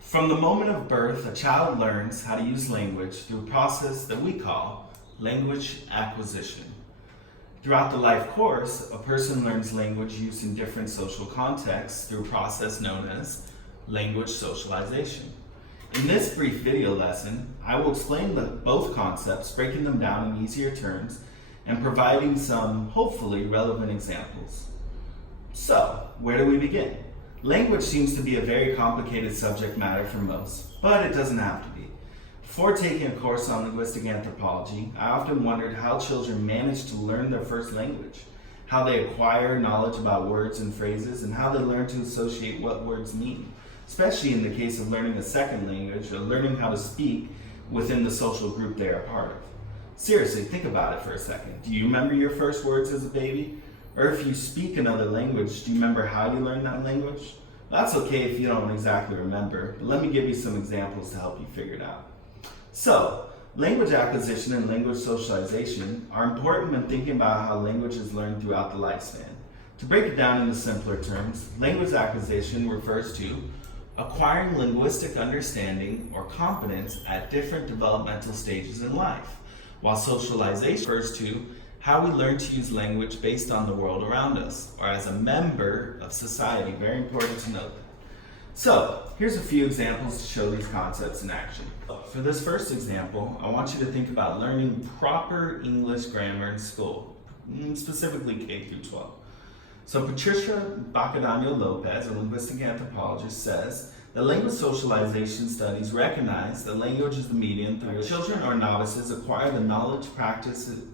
From the moment of birth, a child learns how to use language through a process that we call language acquisition. Throughout the life course, a person learns language use in different social contexts through a process known as language socialization. In this brief video lesson, I will explain both concepts, breaking them down in easier terms and providing some hopefully relevant examples. So, where do we begin? Language seems to be a very complicated subject matter for most, but it doesn't have to be. Before taking a course on linguistic anthropology, I often wondered how children manage to learn their first language, how they acquire knowledge about words and phrases, and how they learn to associate what words mean, especially in the case of learning a second language or learning how to speak within the social group they are part of. Seriously, think about it for a second. Do you remember your first words as a baby? Or if you speak another language, do you remember how you learned that language? That's okay if you don't exactly remember, but let me give you some examples to help you figure it out. So, language acquisition and language socialization are important when thinking about how language is learned throughout the lifespan. To break it down into simpler terms, language acquisition refers to acquiring linguistic understanding or competence at different developmental stages in life, while socialization refers to how we learn to use language based on the world around us, or as a member of society. Very important to note that. So, here's a few examples to show these concepts in action. For this first example, I want you to think about learning proper English grammar in school, specifically K through 12. So Patricia Bacadano Lopez, a linguistic anthropologist, says that language socialization studies recognize that language is the medium through which children or novices acquire the knowledge, practices,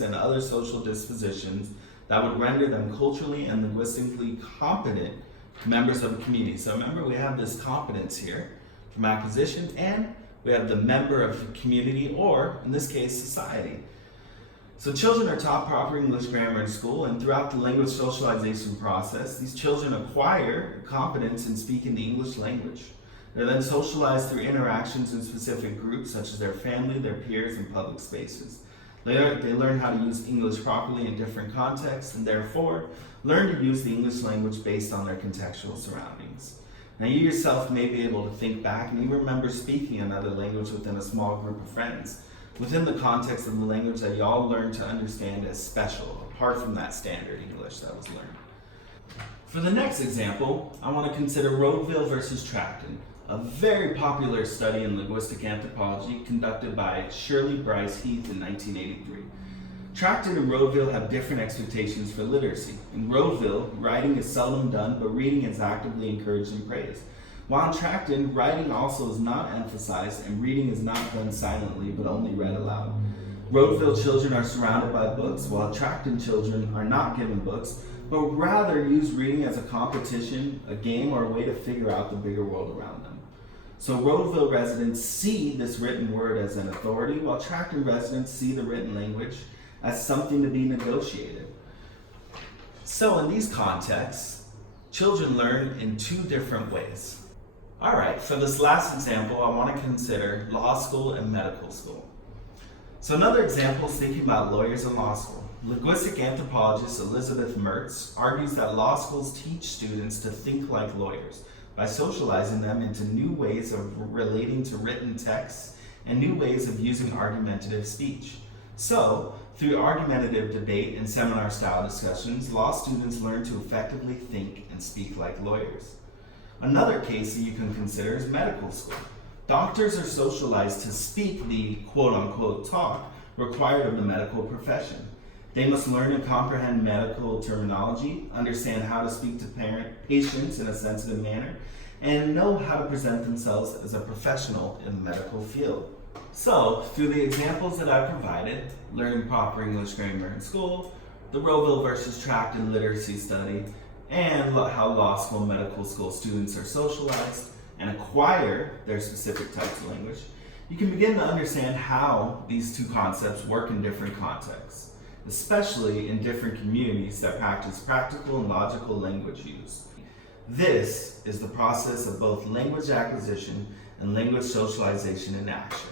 and other social dispositions that would render them culturally and linguistically competent members of a community. So remember, we have this competence here from acquisition, and we have the member of a community, or in this case, society. So children are taught proper English grammar in school, and throughout the language socialization process, these children acquire competence in speaking the English language. They're then socialized through interactions in specific groups, such as their family, their peers, and public spaces. They learn how to use English properly in different contexts, and therefore learn to use the English language based on their contextual surroundings. Now, you yourself may be able to think back and you remember speaking another language within a small group of friends, within the context of the language that you all learned to understand as special, apart from that standard English that was learned. For the next example, I want to consider Rodeville versus Tracton, a very popular study in linguistic anthropology conducted by Shirley Bryce Heath in 1983. Tracton and Rodeville have different expectations for literacy. In Rodeville, writing is seldom done, but reading is actively encouraged and praised. While in Tracton, writing also is not emphasized and reading is not done silently, but only read aloud. Rodeville children are surrounded by books, while Tracton children are not given books, but rather use reading as a competition, a game, or a way to figure out the bigger world around them. So Rodeville residents see this written word as an authority, while Tracton residents see the written language as something to be negotiated. So in these contexts, children learn in two different ways. All right, for this last example, I want to consider law school and medical school. So another example is thinking about lawyers in law school. Linguistic anthropologist Elizabeth Mertz argues that law schools teach students to think like lawyers by socializing them into new ways of relating to written texts and new ways of using argumentative speech. So, through argumentative debate and seminar-style discussions, law students learn to effectively think and speak like lawyers. Another case that you can consider is medical school. Doctors are socialized to speak the quote-unquote talk required of the medical profession. They must learn and comprehend medical terminology, understand how to speak to patients in a sensitive manner, and know how to present themselves as a professional in the medical field. So, through the examples that I provided, learning proper English grammar in school, the Rodeville versus Tracton literacy study, and how law school and medical school students are socialized and acquire their specific types of language, you can begin to understand how these two concepts work in different contexts, especially in different communities that practice practical and logical language use. This is the process of both language acquisition and language socialization in action.